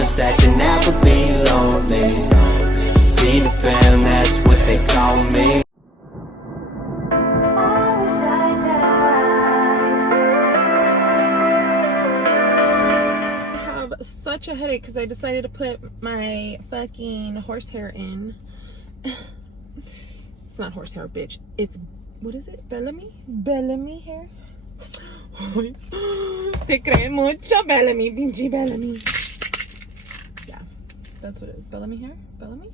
been stacking apples, be lonely. Feed the fam, that's what they call me. Such a headache because I decided to put my fucking horsehair in. It's not horsehair, bitch. It's, what is it? Bellamy hair? Se cree mucho Bellamy, pinche Bellamy. Yeah, that's what it is. Bellamy hair? Bellamy?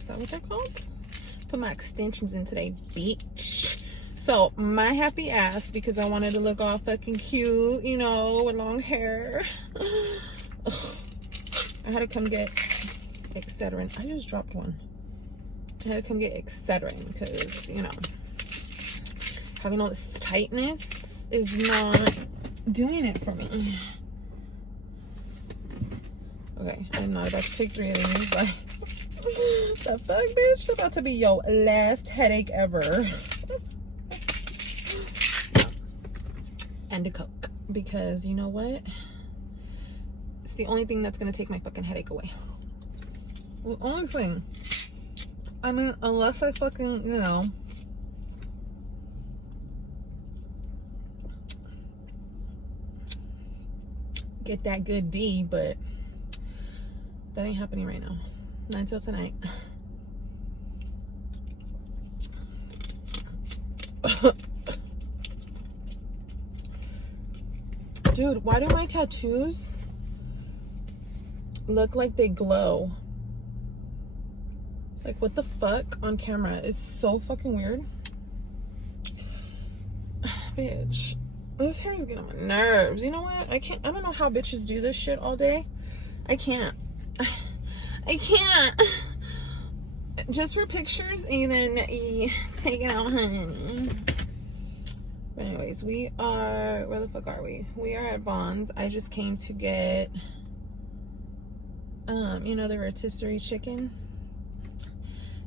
Is that what they're called? Put my extensions in today, bitch. So, my happy ass, because I wanted to look all fucking cute, you know, with long hair. I had to come get Excedrin. I just dropped one. I had to come get Excedrin because, you know, having all this tightness is not doing it for me. Okay, I'm not about to take 3 of these. But the fuck, bitch? It's about to be your last headache ever. And a Coke. Because, you know what? It's the only thing that's gonna take my fucking headache away. The only thing. I mean, unless I fucking, you know, get that good D, but that ain't happening right now. Not until tonight. Dude, why do my tattoos look like they glow? Like, what the fuck on camera? It's so fucking weird. Bitch, this hair is getting on my nerves. You know what? I don't know how bitches do this shit all day. I can't. Just for pictures and then take it out, honey. But anyways, we are, where the fuck are we? We are at Vaughn's. I just came to get, you know, the rotisserie chicken.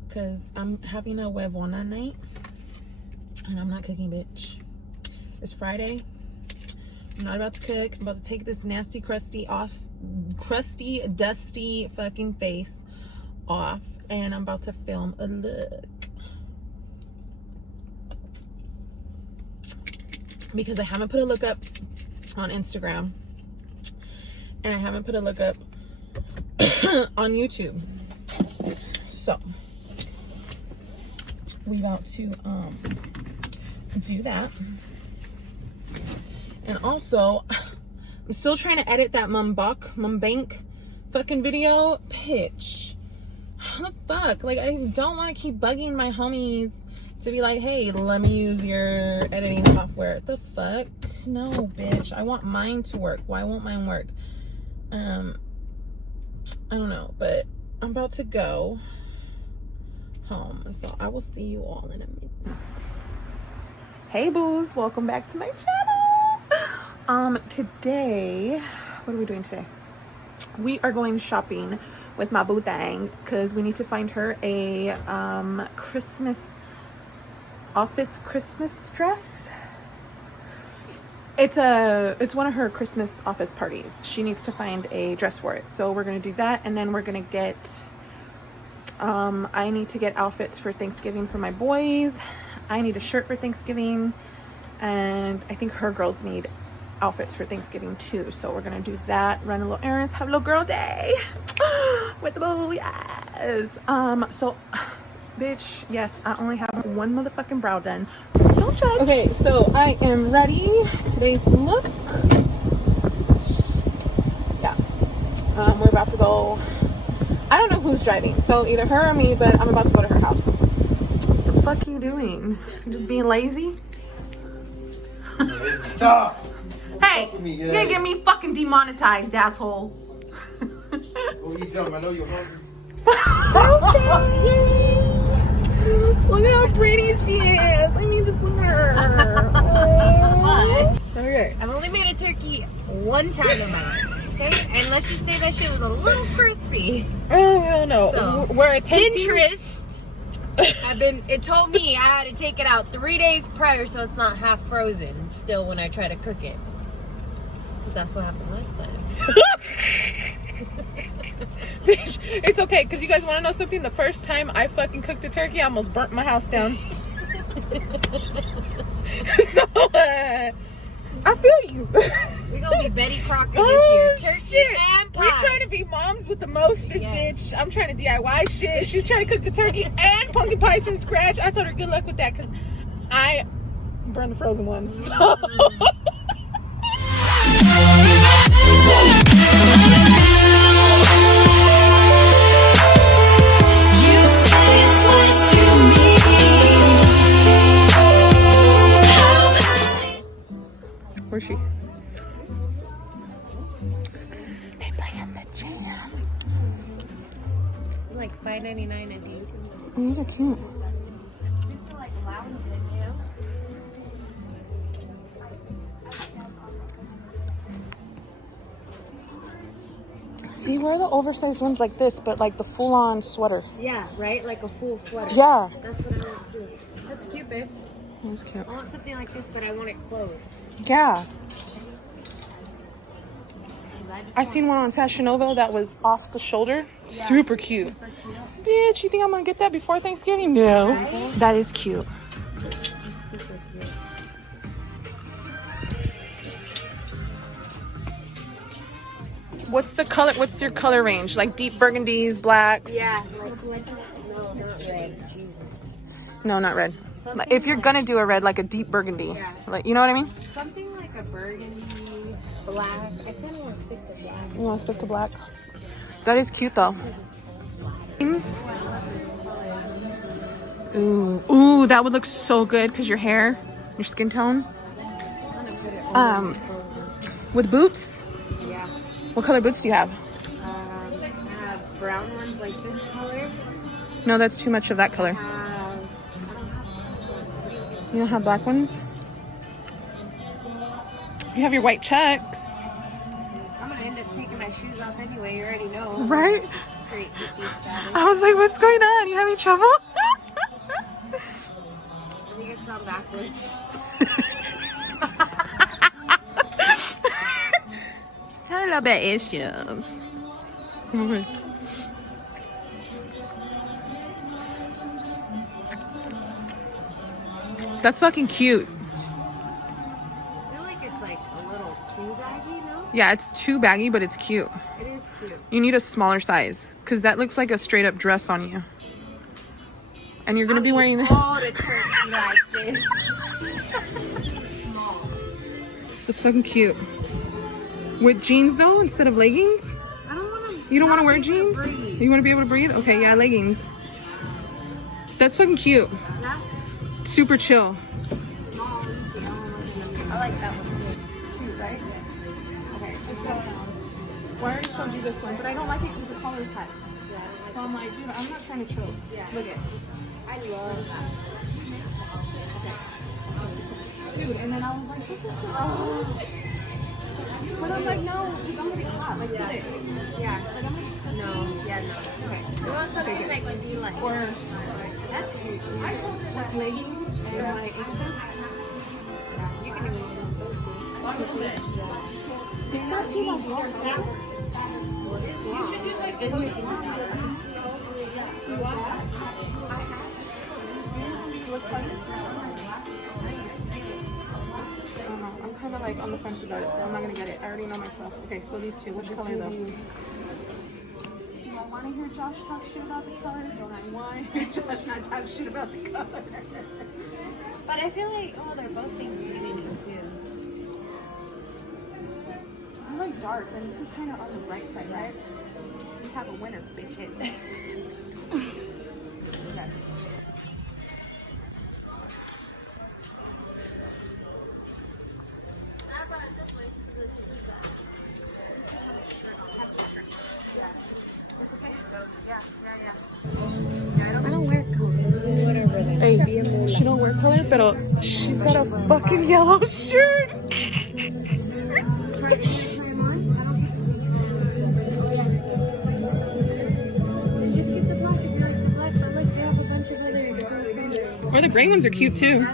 Because I'm having a huevona night. And I'm not cooking, bitch. It's Friday. I'm not about to cook. I'm about to take this nasty, crusty, dusty fucking face off. And I'm about to film a look. Because I haven't put a look up on Instagram. And I haven't put a look up on YouTube. So we about to do that. And also, I'm still trying to edit that Mumbank fucking video. Pitch. How the fuck? Like, I don't want to keep bugging my homies to be like, hey, let me use your editing software. The fuck? No, bitch. I want mine to work. Why won't mine work? I don't know, but I'm about to go home, so I will see you all in a minute. Hey boos, welcome back to my channel. Today, what are we doing today? We are going shopping with my boo thang because we need to find her a Christmas dress. It's one of her Christmas office parties. She needs to find a dress for it, so we're gonna do that, and then we're gonna get I need to get outfits for Thanksgiving for my boys. I need a shirt for Thanksgiving, and I think her girls need outfits for Thanksgiving too. So we're gonna do that, run a little errands, have a little girl day with the boo. Yes. So bitch, yes, I only have one motherfucking brow done. Don't judge. Okay, so I am ready. Today's look. Yeah. We're about to go. I don't know who's driving, so either her or me, but I'm about to go to her house. What the fuck are you doing? Just being lazy? Stop! Hey, you're gonna get me fucking demonetized, asshole. Oh, easy up. I know you're hungry. Look how pretty she is. I need to see her. Okay. I've only made a turkey one time in my life. Okay? And let's just say that shit was a little crispy. Oh, hell no. So, we're attempting. Pinterest. It told me I had to take it out 3 days prior so it's not half frozen still when I try to cook it. Because that's what happened last time. Bitch, it's okay, because you guys want to know something? The first time I fucking cooked a turkey, I almost burnt my house down. So, I feel you. We're gonna be Betty Crocker this year. Turkey Shit. and We're pies. trying to be moms with the mostest, Yes. bitch. I'm trying to DIY shit. She's trying to cook the turkey and pumpkin pies from scratch. I told her good luck with that, because I burned the frozen ones. So. You say it twice to me. Where's she? They playing the jam. Like $5.99 a day. Oh, these are cute. See, wear the oversized ones like this, but like the full-on sweater. Yeah, right? Like a full sweater. Yeah. That's what I want too. That's cute, babe. That's cute. I want something like this, but I want it closed. Yeah. I seen one on Fashion Nova that was off the shoulder. Yeah. Super cute. Bitch, you think I'm gonna get that before Thanksgiving? No. Right? That is cute. What's the color? What's your color range? Like deep burgundies, blacks? Yeah. Like, no, not red. Jesus. No, not red. Like, if you're gonna do a red, like a deep burgundy. Yeah. Like, you know what I mean? Something like a burgundy, black. I kind of want to stick to black. You want to stick to black? That is cute though. Ooh, ooh, that would look so good because your hair, your skin tone. With boots. Yeah. What color boots do you have? I have brown ones like this color. No, that's too much of that color. You don't have black ones? You have your white Chucks. I'm gonna end up taking my shoes off anyway. You already know. Right? Straight hippie status. I was like, what's going on? You having trouble? I think it's on backwards. Had a little bit of issues. That's fucking cute. I feel like it's like a little too baggy, no? Yeah, it's too baggy, but it's cute. It is cute. You need a smaller size because that looks like a straight up dress on you. And you're gonna be wearing all the turkey like this. Small. That's fucking cute. With jeans though, instead of leggings? I don't want to. You don't want to wear jeans? You want to be able to breathe? Okay, yeah, leggings. That's fucking cute. Yeah? Super chill. Small. I like that one too. It's cute, right? Okay. Well, I already showed you this one, but I don't like it because the color is hot. Yeah. So I'm like, dude, I'm not trying to choke. Yeah. Look at. I love that. Dude, and then I was like, what this is? But I'm like, no, because I'm gonna be hot. Like, Yeah. fit it. Yeah. Like, I'm like, No. Yeah, no. Okay. You want something that can be like. or That's cute. like leggings and my accents. You can even. It's not too much long. You should do like this. I don't know. I'm kind of like on the fence about it, so I'm not gonna get it. I already know myself. Okay, so these two. Which color though? Do I want to hear Josh talk shit about the color? Don't I want to hear Josh not talk shit about the color? But I feel like, oh, they're both Thanksgiving too. I like dark, and this is kind of on the bright side, right? We have a winner, bitches. Yes. I don't wear color. Whatever. Hey, she don't wear color, but she's got a fucking yellow shirt. Or the gray ones are cute too.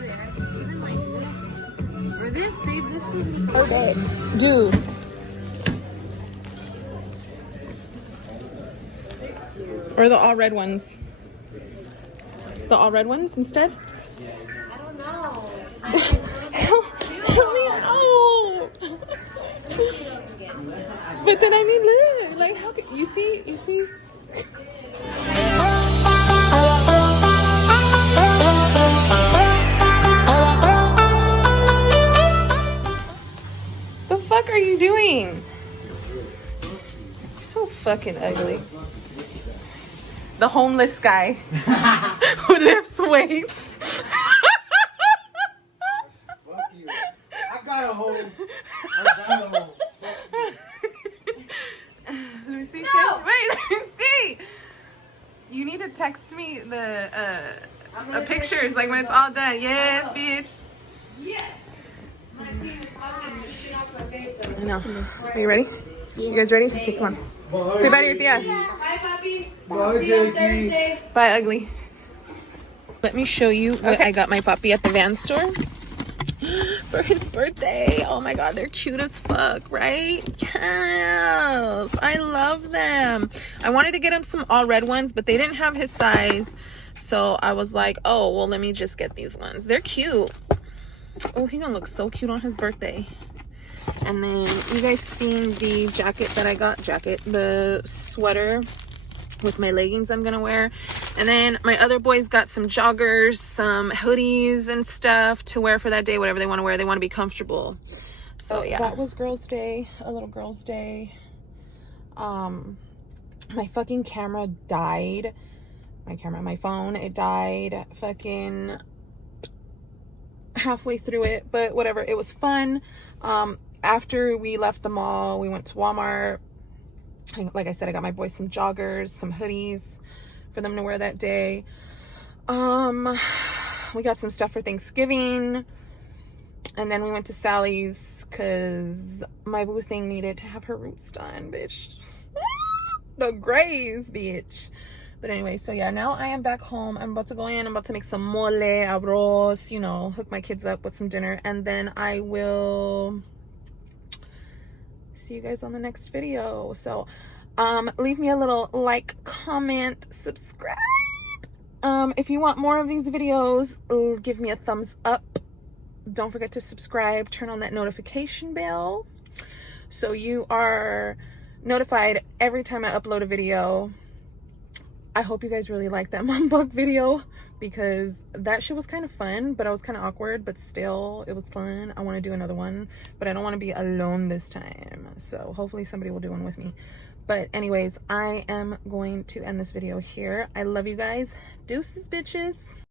Or this, babe. This is. Okay, dude. Or the all red ones? The all red ones instead? I don't know. Help me out! But then I mean, look, like how can you see? You see? The fuck are you doing? You're so fucking ugly. The homeless guy who lifts weights. Fuck you. I got a home. I got a home. Let me see. No. Wait, let me see. You need to text me the pictures, like when it's all done. Yes, bitch. Yeah. My team is fucking shit off my face. I know. Are you ready? You guys ready? Okay, come on. Say bye to your tia. Hi, puppy. Bye, See you on Jakey. Thursday. Bye, ugly. Let me show you what I got my puppy at the van store for his birthday. Oh my god, they're cute as fuck, right? Yes, I love them. I wanted to get him some all red ones, but they didn't have his size, so I was like, oh well, let me just get these ones. They're cute. Oh, he's gonna look so cute on his birthday. And then you guys seen the jacket that I got? The sweater with my leggings I'm gonna wear. And then my other boys got some joggers, some hoodies and stuff to wear for that day, whatever they want to wear. They want to be comfortable. So yeah, that was girls' day, a little girls' day. My fucking camera died. My phone, it died fucking halfway through it, but whatever, it was fun. After we left the mall, we went to Walmart. Like I said, I got my boys some joggers, some hoodies for them to wear that day. We got some stuff for Thanksgiving, and then we went to Sally's because my boo thing needed to have her roots done, bitch. The grays, bitch. But anyway, so yeah, now I am back home. I'm about to go in. I'm about to make some mole, arroz, you know, hook my kids up with some dinner. And then I will see you guys on the next video. So leave me a little like, comment, subscribe. If you want more of these videos, give me a thumbs up. Don't forget to subscribe. Turn on that notification bell so you are notified every time I upload a video. I hope you guys really liked that mukbang video because that shit was kind of fun, but I was kind of awkward, but still it was fun. I want to do another one, but I don't want to be alone this time. So hopefully somebody will do one with me. But anyways, I am going to end this video here. I love you guys. Deuces, bitches.